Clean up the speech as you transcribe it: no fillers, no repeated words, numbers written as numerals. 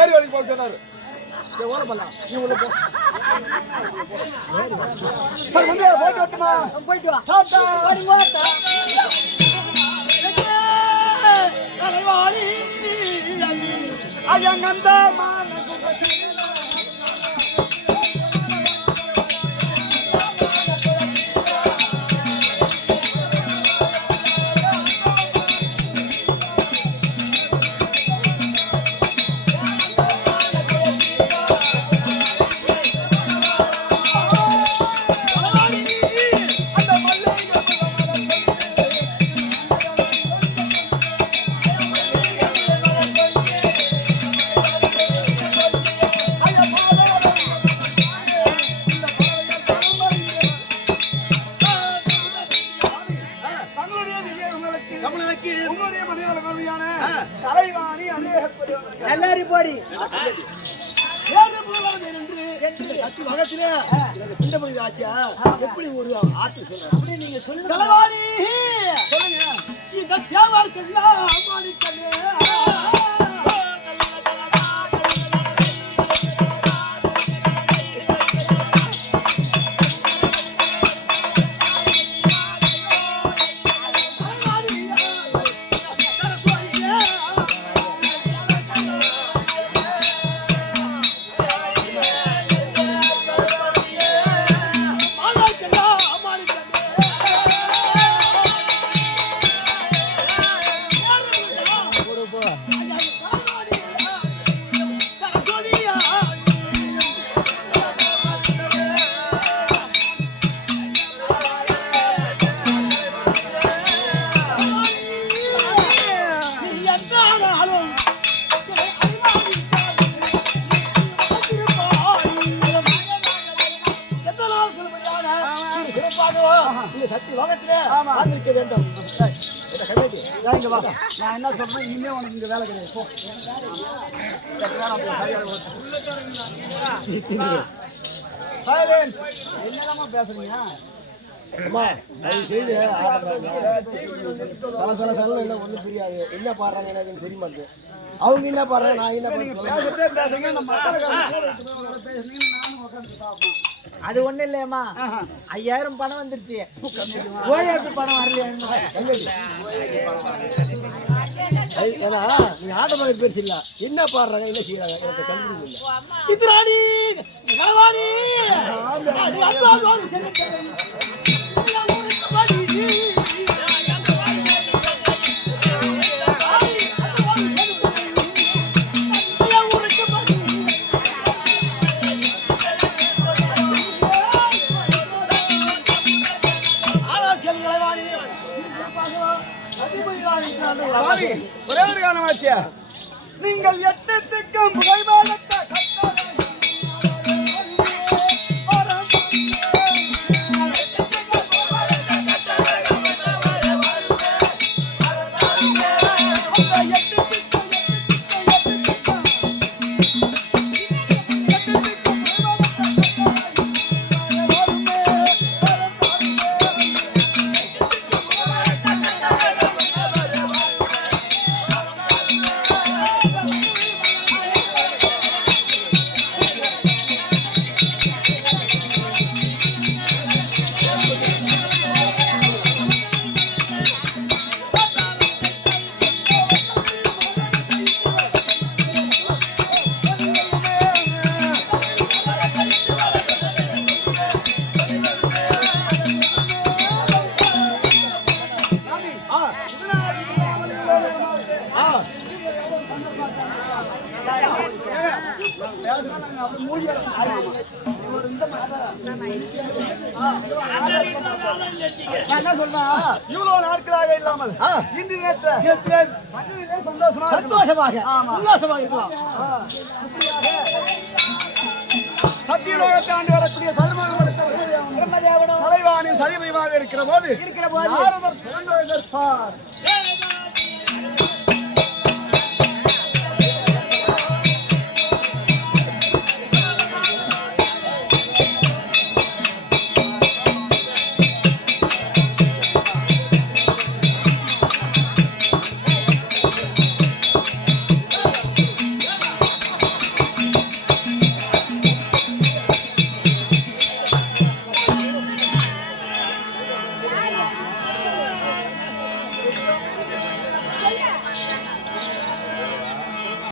ஏறி வரைக்கும் போக சொன்னாரு. ஓட பண்ணலாம் நீ உள்ள போ. சரி வந்து போயிட்டு வரட்டுமா? போயிட்டு வா. டாடா ஓடி வாடா. தலைவாணி அயங்கந்த மானகுபதி எப்படி ஒரு ஆத்து சொல்ற அப்படி நீங்க சொல்லுங்க. தலைவாணி சொல்லுங்க. இந்த தேவார்க்கெல்லாம் அம்மானிக்கண்ணே நான் என்ன சொல்றேன், இனிமே உனக்கு இங்க வேலை கிடையாது. என்னதாம்மா பேசுறீங்க? ஒன்றும் புரியாது. என்ன பாடுறாங்க எனக்கு தெரிய மாட்டேங்குது. அவங்க என்ன பாடுறாங்க, நான் என்ன அது ஒண்ணு இல்லையம்மா. 5000 பணம் வந்துருச்சு. கோயிலுக்கு பணம் வரலையா? ஏன்னா நீ ஆட்டமாக பேர் இல்ல என்ன பாடுறாங்க என்ன செய்யறாங்க எனக்கு கல்வி இல்லை. இத்ராணி கலவாணி ஒரே ஒரு காரணமாச்சு. நீங்கள் 8 திக்கும் புகைவாளத்தை என்ன சொல்றா, இவ்வளவு நாட்களாக இல்லாமல் இன்று நேற்று சந்தோஷமாக உல்லாசமாக இருக்கலாம். சத்தியலோகத்தை ஆண்டு வரக்கூடிய தலைவானின் சதிமயமாக இருக்கிற போது